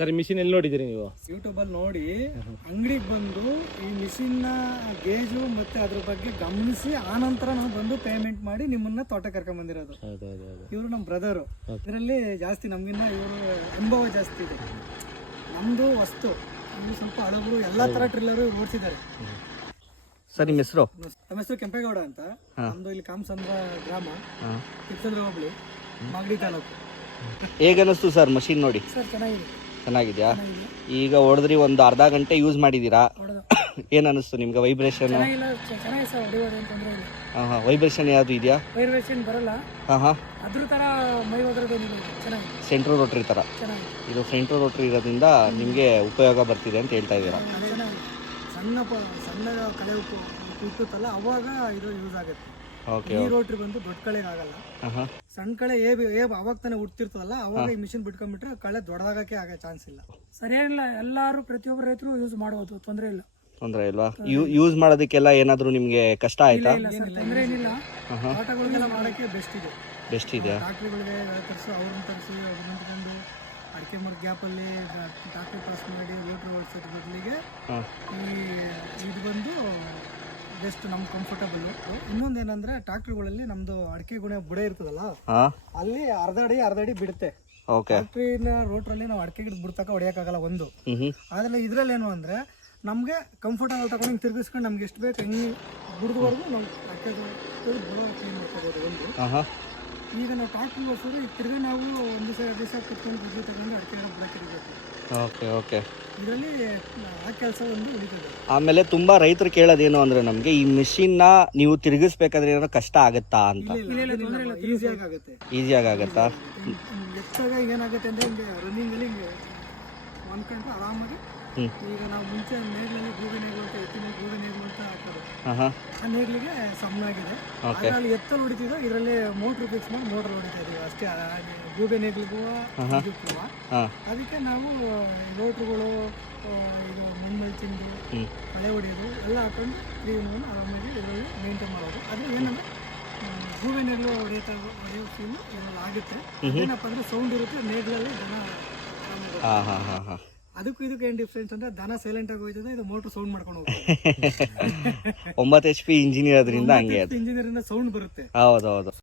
Sir machine ಎಲ್ಲಿ ನೋಡಿದ್ದೀರಿ ನೀವು? ಯೂಟ್ಯೂಬಲ್ಲಿ ನೋಡಿ ಅಂಗಡಿಗೆ ಬಂದು ಈ ಮಿಷಿನ್ನ ಗೇಜು ಮತ್ತೆ ಅದ್ರ ಬಗ್ಗೆ ಗಮನಿಸಿ ಆನಂತರ ನಾವು ಬಂದು ಪೇಮೆಂಟ್ ಮಾಡಿ ನಿಮ್ಮನ್ನ ತೋಟ ಕರ್ಕೊಂಡ್ ಬಂದಿರೋದು. ಇವರು ನಮ್ಮ ಬ್ರದರು. ಇದರಲ್ಲಿ ಜಾಸ್ತಿ ನಮಗಿನ್ನ ಇವರು ಅನುಭವ ಜಾಸ್ತಿ ಇದೆ. ನಮ್ದು ವಸ್ತು ಇನ್ನು ಸ್ವಲ್ಪ ಹಳಬರು ಎಲ್ಲಾ ತರ ಟ್ರಿಲ್ಲರು ಓಡಿಸಿದ್ದಾರೆ. ಸರ್ ನಿಮ್ಮ ಹೆಸರು? ನಮ್ಮ ಹೆಸರು ಕೆಂಪೇಗೌಡ ಅಂತ. ನಮ್ದು ಇಲ್ಲಿ ಕಾಮಸಂದ್ರ ಗ್ರಾಮ, ಕಿತ್ತಂದ್ರ ಹೋಬಳಿ, ಮಾಗಡಿ ತಾಲೂಕು. ಹೇಗನ್ನಿಸ್ತು ಸರ್ ಮಷಿನ್ ನೋಡಿ? ಸರ್ ಚೆನ್ನಾಗಿದೆ. ಚೆನ್ನಾಗಿದ್ಯಾ? ಈಗ ಹೊಡೆದ್ರಿ ಒಂದು ಅರ್ಧ ಗಂಟೆ ಯೂಸ್ ಮಾಡಿದ್ದೀರಾ, ಏನ್ ಅನಿಸ್ತು ನಿಮ್ಗೆ? ವೈಬ್ರೇಷನ್? ಚೆನ್ನಾಗಿದೆ ಸರ್, ಹೊಡಿಯೋದು ಅಂತಂದ್ರೆ ಇಲ್ಲ. ವೈಬ್ರೇಷನ್ ಯಾವುದು ಇದೆಯಾ? ವೈಬ್ರೇಷನ್ ಬರಲ್ಲ. ಅದ್ರ ತರ ಮೈ ಹೋದ್ರದೇನಿಲ್ಲ, ಚೆನ್ನಾಗಿದೆ. ಸೆಂಟ್ರಲ್ ರೋಟ್ರಿ ತರ ಇದು. ಸೆಂಟ್ರಲ್ ರೋಟ್ರಿ ಇರೋದ್ರಿಂದ ನಿಮಗೆ ಉಪಯೋಗ ಬರ್ತಿದೆ ಅಂತ ಹೇಳ್ತಾ ಇದ್ದೀರಾ? ಸಣ್ಣ ಕಳೆ ಹುಟ್ಟುತ್ತಲ್ಲ ಅವಾಗ ಇದು ಯೂಸ್ ಆಗುತ್ತೆ. ಈ ರೋಟ್ರಿ ಬಂದು ದೊಡ್ಡ ಕಳೆಗೆ ಆಗಲ್ಲ. ಸಣ್ಣ ಕಳೆ ಅವಾಗ ತಾನೇ ಹುಡ್ತಿರ್ತದಲ್ಲ, ಅವಾಗ ಈ ಮಿಷಿನ್ ಬಿಟ್ಕೊಂಡ್ಬಿಟ್ರೆ ಕಳೆ ದೊಡ್ಡದಾಗಕ್ಕೆ ಆಗೋ ಚಾನ್ಸ್ ಇಲ್ಲ. ಸರಿಯಾಗಿಲ್ಲ. ಎಲ್ಲಾರು ಪ್ರತಿಯೊಬ್ಬರು ರೈತರು ಯೂಸ್ ಮಾಡಬಹುದು, ತೊಂದರೆ ಇಲ್ಲ. ತೊಂದರೆ ಇಲ್ವಾ? ಯೂಸ್ ಮಾಡೋದಕ್ಕೆಲ್ಲ ಏನಾದ್ರು ನಿಮ್ಗೆ ಕಷ್ಟ ಆಯ್ತಾ? ತೊಂದರೆ ಏನಿಲ್ಲ. ತೋಟಗಳಿಗೆಲ್ಲ ಮಾಡಕ್ಕೆ ಬೆಸ್ಟ್ ಇದೆ. ಬೆಸ್ಟ್ ಇದೆಯಾ? ಡಾಕ್ಟ್ರುಗಳಿಗೆ ತರಿಸಿ ಅವ್ರನ್ನ ತರಿಸಿ ನಿಂತ್ಕೊಂಡು ಅಡಿಕೆ ಮರ ಗ್ಯಾಪಲ್ಲಿ ಡಾಕ್ಟ್ರ್ ಪಾಸ್ ಮಾಡಿ ರೋಟ್ರಿ ಓಡಿಸೋದ್ರ ಬದಲಿಗೆ ಇದು ಬಂದು ಬೆಸ್ಟ್, ನಮ್ಗೆ ಕಂಫರ್ಟಬಲ್. ಇನ್ನೊಂದೇನಂದ್ರೆ ಟ್ರಾಕ್ಟರ್ಗಳಲ್ಲಿ ನಮ್ದು ಅಡಿಕೆ ಬುಡ ಇರ್ತದಲ್ಲ, ಅಲ್ಲಿ ಅರ್ಧ ಅಡಿ ಬಿಡುತ್ತೆ. ಟ್ರಾಕ್ಟ್ರಿನ ರೋಟ್ರಲ್ಲಿ ನಾವು ಅಡಿಕೆ ಗಿಡ ಬಿಡ್ತಕ ಹೊಡಿಯಕ್ಕಾಗಲ್ಲ ಒಂದು. ಆದ್ರೆ ಇದ್ರಲ್ಲಿ ಏನು ಅಂದ್ರೆ ನಮ್ಗೆ ಕಂಫರ್ಟಬಲ್ ತಗೊಂಡು ಹಿಂಗೆ ತಿರ್ಗಿಸ್ಕೊಂಡು ನಮ್ಗೆ ಎಷ್ಟು ಬೇಕು ಹೆಂಗೆ ಬುಡದವರೆಗೂ ನಾವು ಅಡಿಕೆ ಬುಡ ಕ್ಲೀನ್ ಮಾಡ್ಕೋಬಹುದು ಒಂದು. ಈಗ ನಾವು ಟ್ರಾಕ್ಟರ್ ಓಡಿಸೋದು ಈಗ ತಿರ್ಗಿ ನಾವು ಒಂದು ದಿವಸ ಕುತ್ಕೊಂಡು ಬುದ್ಧಿ ತಗೊಂಡು ಅಡಿಕೆ ಬುಡಕ್ಕೆ ಇರಬೇಕು. ಇದರಲ್ಲಿ ಆ ಕೆಲಸ ಒಂದು ಉಳಿತದೆ. ಆಮೇಲೆ ತುಂಬಾ ರೈತರು ಕೇಳೋದೇನು ಅಂದ್ರೆ ನಮ್ಗೆ ಈ ಮಿಷಿನ್ ನ ನೀವು ತಿರುಗಿಸ್ಬೇಕಾದ್ರೆ ಏನಾದ್ರು ಕಷ್ಟ ಆಗತ್ತಾ ಅಂತ? ಈಸಿಯಾಗಿ ಆಗತ್ತಾ? ಎತ್ತಾಗ ಏನಾಗುತ್ತೆ ಅಂದ್ರೆ ಹಿಂಗೆ ರನ್ನಿಂಗ್ ಅಲ್ಲಿ ಹಿಂಗೆ ಅನ್ಕೊಂಡು ಆರಾಮಾಗಿ, ಈಗ ನಾವು ಮುಂಚೆ ನೇಗ್ಲಲ್ಲಿ ಗೂಬೆ ನೇಗ್ಲು ಅಂತ ಎತ್ತಿನ ಗೂಬೆ ನೇಗ್ಲು ಅಂತ ಹಾಕೋದು, ಆ ನೇಗ್ಲಿಗೆ ಸಮನಾಗಿದೆ. ಅಲ್ಲಿ ಎತ್ತ ಹೊಡಿತಿದ್ದ ಇದರಲ್ಲಿ ಮೋಟ್ರ್ ಫಿಕ್ಸ್ ಮಾಡಿ ಮೋಟರ್ ಹೊಡಿತಾ ಇದೀವಿ ಅಷ್ಟೇ. ಗೂಬೆ ನೇಗ್ಲಿಗೂ ಅದಕ್ಕೆ ನಾವು ರೋಟ್ರುಗಳು, ಈಗ ಮಣ್ಣು ತಿಂದು ಕಳೆ ಹೊಡೆಯೋದು ಎಲ್ಲ ಹಾಕೊಂಡು ಕ್ಲೀನ್ ಆರಾಮಾಗಿ ಇದರಲ್ಲಿ ಮೇಂಟೈನ್ ಮಾಡೋದು. ಆದರೆ ಏನಂದ್ರೆ ಗೂಬೆ ನೇಗ್ಲು ಹೊಡೆಯೋ ಫೀಲ್ ಇದೆಲ್ಲ ಆಗುತ್ತೆ. ಏನಪ್ಪ ಅಂದ್ರೆ ಸೌಂಡ್ ಇರುತ್ತೆ ನೇಗ್ಲಲ್ಲಿ, ದನ ಅದಕ್ಕೂ ಇದಕ್ಕೆ ಏನ್ ಡಿಫ್ರೆನ್ಸ್ ಅಂದ್ರೆ ದನ ಸೈಲೆಂಟ್ ಆಗಿ ಹೋಯ್ತದೆ, ಇದು ಮೋಟರ್ ಸೌಂಡ್ ಮಾಡ್ಕೊಂಡು ಹೋಗುತ್ತೆ. 9 HP ಇಂಜಿನ್ ಇರೋದ್ರಿಂದ ಹಂಗೆ ಇಂಜಿನಿಯರ್ ಸೌಂಡ್ ಬರುತ್ತೆ. ಹೌದೌದು.